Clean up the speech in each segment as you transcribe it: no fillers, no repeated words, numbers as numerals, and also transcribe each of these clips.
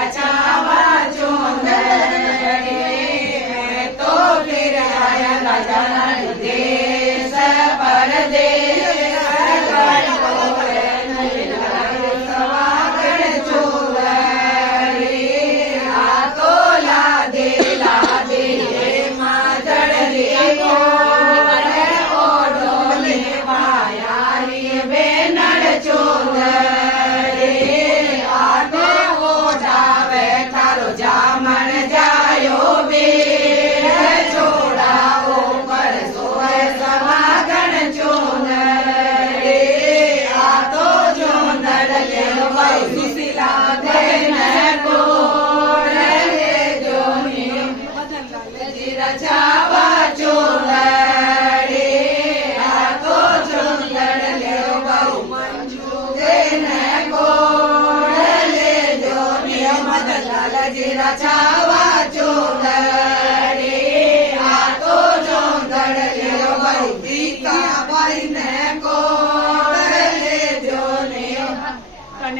रचावा चुंदड़ी तो फिर आया राजा रानी देश परदेश रचावा चुंदड़ी तो चुंदड़ ले बहु मंजू देने गोड़ ले जो नियमत लाल जी रचावा चुंदड़ी तो चुंदड़ ले बहु दीका बाई ने गोड़ ले जो नियमत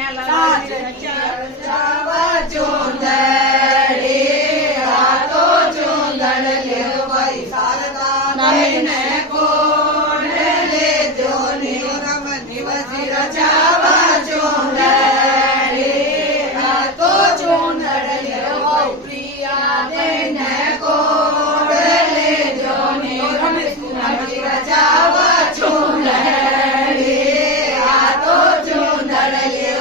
रचावा चुंदड़ी रचावा चुंदड़ी तो चुंदड़ ले प्रिया देने कोड़ ले जो रचावा चुंदड़ी तो चुंदड़ ले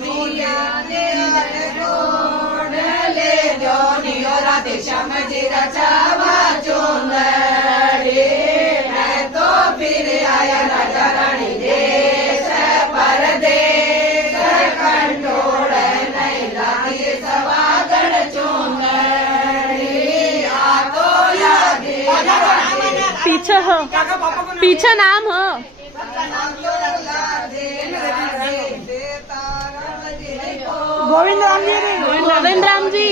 प्रिया देने कोड़ ले जो राधे श्याम जी रचावा चुंदड़ी तो फिर आया राजा रानी देश परदेश कंटोड़ नहीं लागी सवागण चुंदड़ी तो लागे पीछे हो, पीछे नाम हो गोविंद राम जी। गोविंद राम जी।